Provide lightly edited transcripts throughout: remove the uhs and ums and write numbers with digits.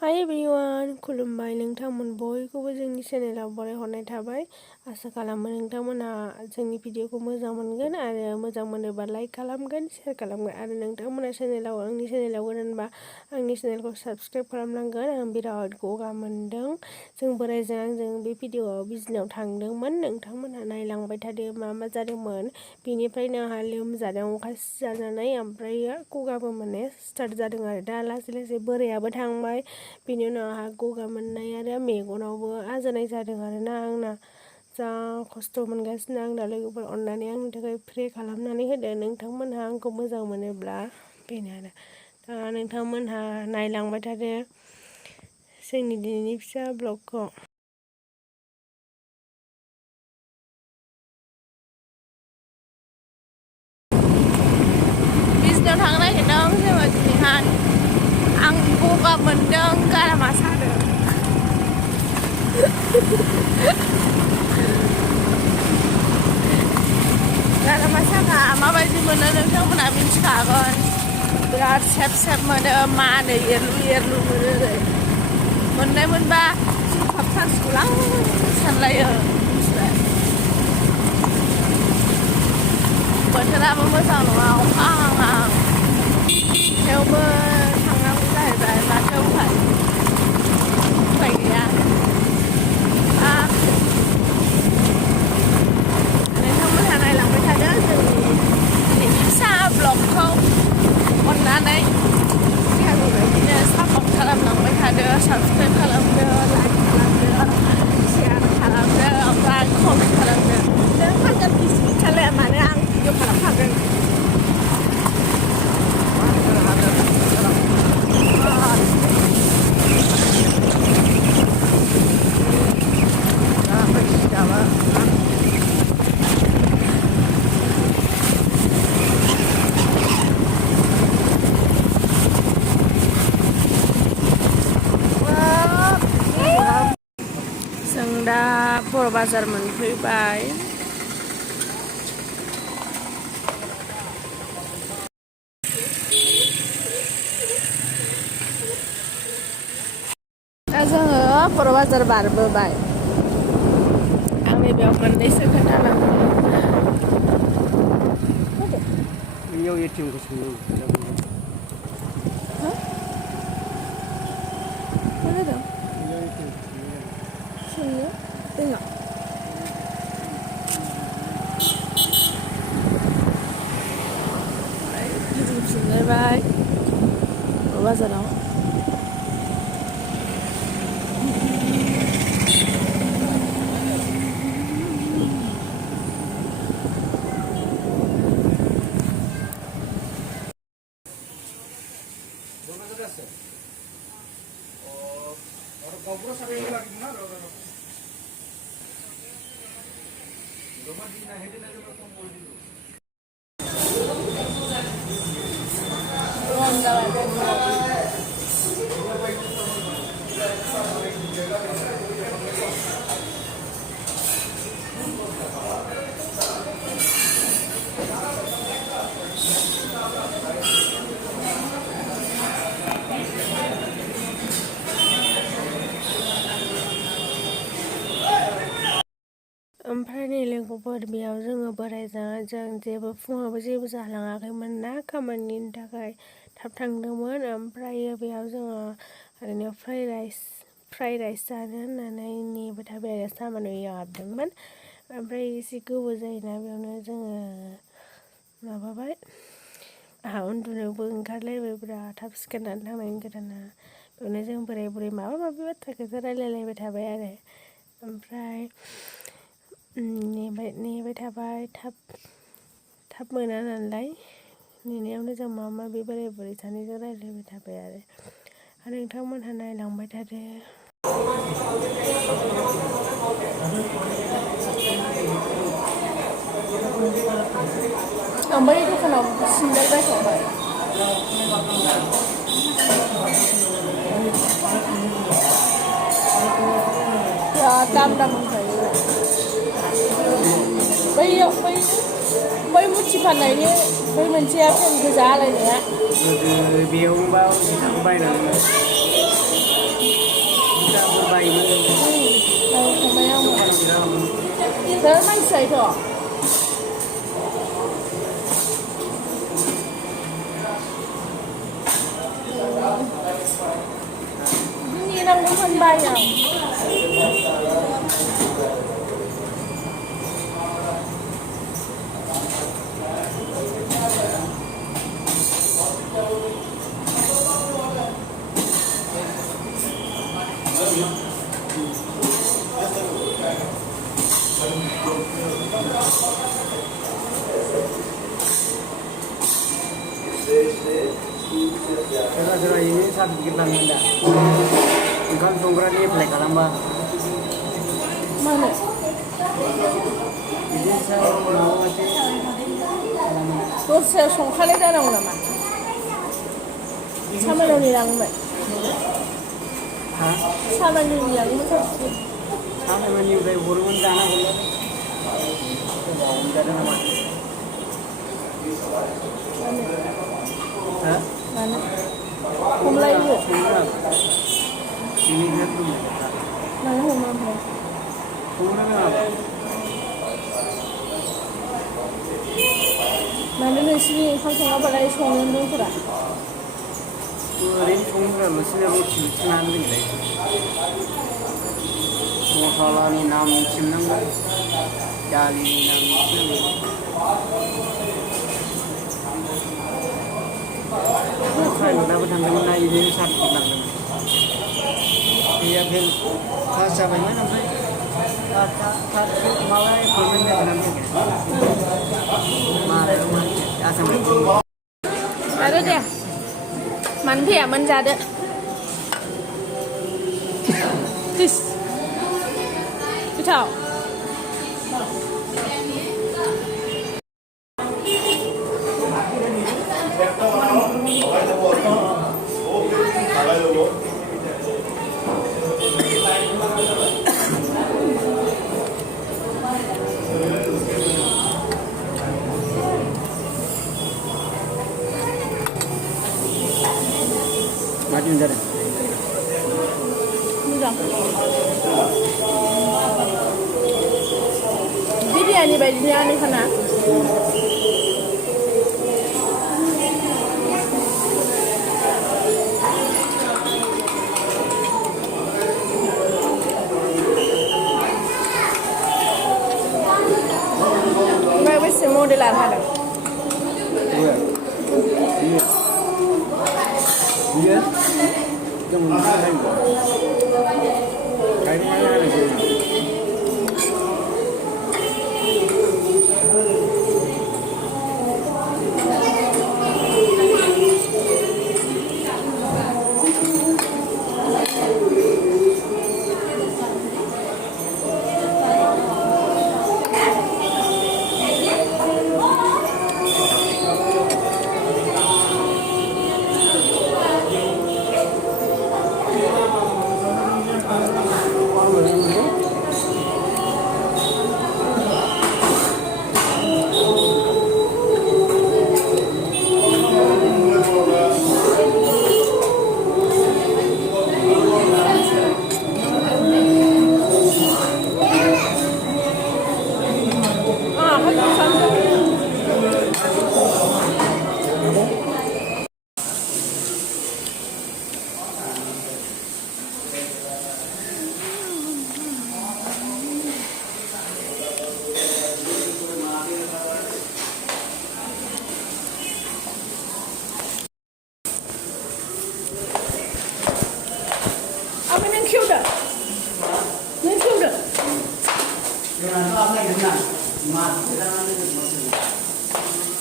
हाय एभ्रिवान खुलुमबाय नोंथांमोन बयखौबो जोंनि चेनेलाव बरायहरनाय थाबाय आसा खालामो नोंथांमोनहा जोंनि भिडिअखौ मोजां मोनगोन आरो मोजां मोनोबा लाइक खालामगोन शेयार खालामगोन आरो नोंथांमोना आंनि चेनेलाव गोदानबा आंनि चेनेलखौ साबस्क्राइब खालामनांगोन आं बिराद गगा मोनदों जों बोराइजों आंजों बे भिडिअआव बिजनियाव थांदोंमोन नोंथांमोनहा नायलांबाय थादो मा जादोंमोन बेनिफ्रायनो आंहा लोमजादों अखा सिजानानै ओमफ्राय गगाबो मोननाया स्टार्ट जादों आरो दा लासै लासै बोरायाबो थांबाय बिनि उनाव आंहा गगा मोननाय आरो मेगनावबो आजोनाय जादों आरोना आंना जा खस्थ' मोनगासिनो आं दा लोगोफोर अननानै आंनि थाखाय प्रे खालामनानै होदो नोंथांमोनहा आंखौ मोजां मोनोब्ला बेनो आरो दा नोंथांमोनहा नायलांबाय थादो जोंनि दिनैनि फिसा ब्लगखौ बिजनियाव थांनो नागिरदों जोङो दिनैहाय आं गगा मोनदों गारामा सादों गारामा साखा माबायदि मोनो नोंथांमोनहा मिथिखागोन बिराद सेब मोनो मानो एरलु मोनो मोननाय मोनबा थाबथारसिगौलां सानलायो मिथिबाय बोथोराबो मोजां नङा अखा हाहां थेवबो थांनांगौ जाहैबाय माथो उफाय गैया नोंथांमोनहा नायलांबाय थादो जोंनि दिनैनि फिसा ब्लगखौ अननानै सिगांनि बायदिनो सापर्ट खालामलांबाय थादो साबस्क्राइब खालामदो लाइक खालामदो शेयार खालामदो ओमफ्राय कमेन्ट खालामदो नों हाजार पिस खिन्थालाया मानो आं भिडिअ खालामखागोन जों दा बर' बाजार मोनफैबाय दा जोङो बर' बाजार बारबोबाय आं नैबेयाव मोननैसो खोन्थालांनो बैयाव एटिएमखौ सोंदों सोंनो दोङो गिदिंफिनलायबाय बर' बाजाराव ओमफ्राय नै लोगोफोर बेयाव जोङो बोराइजों जों फुङावबो जेबो जालाङाखैमोन ना खामानिनि थाखाय थाब थांदोंमोन ओमफ्रायो बेयाव जोङो ओरैनो फ्राइ राइस जानो होननानै नेबाय थाबाय आरो सामानयाव हाबदोंमोन ओमफ्राय एसे गोबाव जायोना बेयावनो जोङो माबाबाय आंहा उन्दुनोबो ओंखारलायबाय बिराद थाब सिखारनानै थांनायनि गोदाना बेयावनो जों बोराय बुरै माबा माबि बाथ्राखौसो रायलायलायबाय थाबाय आरो ओमफ्राय नेबाय थाबाय थाब मोना नालाय नेनायावनो जों माबा माबि बोराय बुरै सानैजों रायलायबाय थाबाय आरो नोंथांमोनहा नायलांबाय थादो आं बै दखानाव सिन्देल बायखांबाय बिराद दाम होनखायो बै मुथि फाननायनि बै मोनसेया फेन गोजा आलायनाया गोदो बेयावबा बायनानै बुरजाफोर बायोमोन बायखांबाय आंबो दखानाव बिराद बिराद मानसि जायोथ' नेनांगौमोन बायो आं सोरबा सोरबा इनो सार्टिफिकेट लांगोन दा ओंखाम संग्रानि एप्लाइ खालामबा मा होनो बिदिनो माबा मोनसे दस्रायाव संखानाय जानांगौ नामा सामायनावनि लाङोमोन हा सामायनावनि लाङोमोन साबसिन सामायनिफ्राय हरोमोन दाना हरला सोरबा हमजादों नामा हा मानो हमलायोबो मानो हमो ओमफ्राय मानो नोंसिनि ओंखाम सङाबालाय संनो रोंफोरा ओरैनो संग्राल'सो रटि सुनानै दोनलाय मसलानि नाम मिथिनांगौ दालिनि नाम मिथिनांगौ प्राइभेटआबो थांदोंमोन ना बिदिनो सार्टिफिकेट लांदोंमोन गैया फेल पास जाबायमोन ओमफ्राय माबा एपइन्टमेन्ट जानानै माबायाव आसाम जादो दे मानो फैयामोन जादो फिस गोथाव माजों जादों मोजां बिरियानि बायदिनो आनिखाना ओमफ्राय बेसे मडेलार हादों बियो जों गायनाय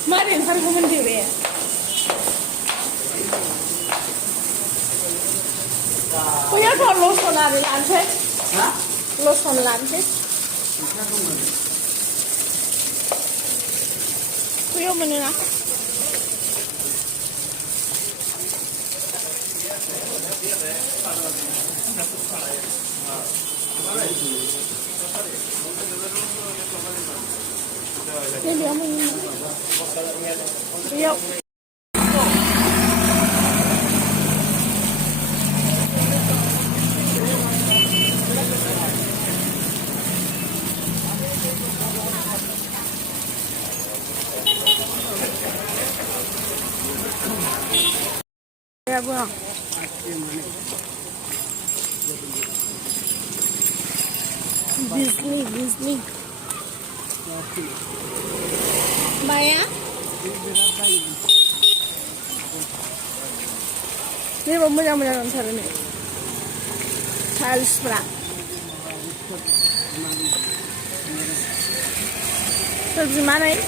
मारै ओंखारगौमोन दे बे बैयावथ' लसन आरि लानोसै लसन लानोसै बैयाव मोनोना बेयाव बेयाव ya buang Disney Bayar ini moja-moja nonton ini Charles Pratt terus gimana ini